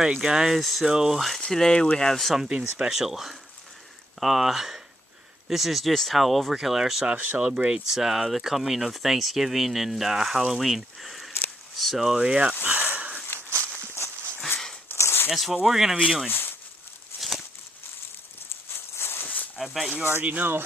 Alright guys, so today we have something special. This is just how Overkill Airsoft celebrates the coming of Thanksgiving and Halloween. So yeah, guess what we're gonna be doing? I bet you already know.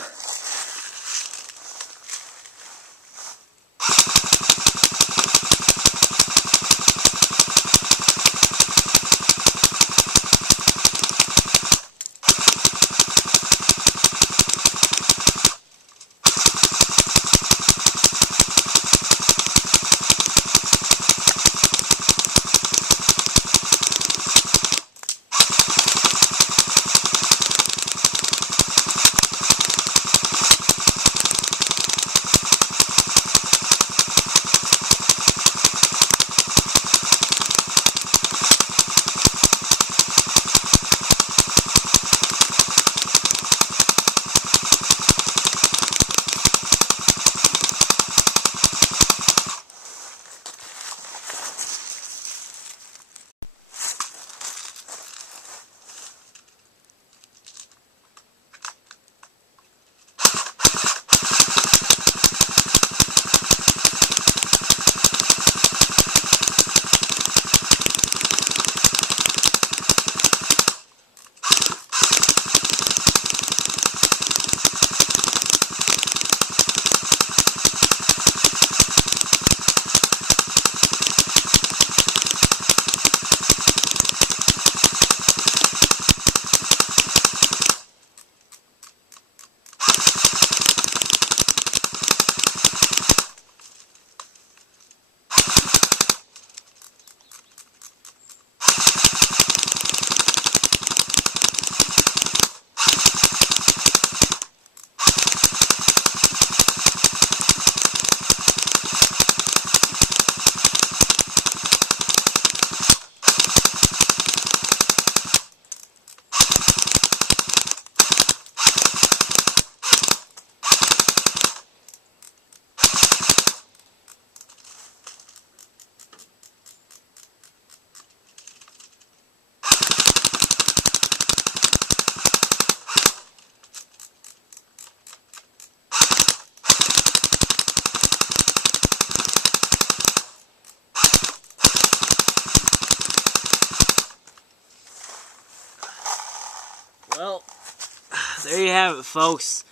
Well, there you have it, folks.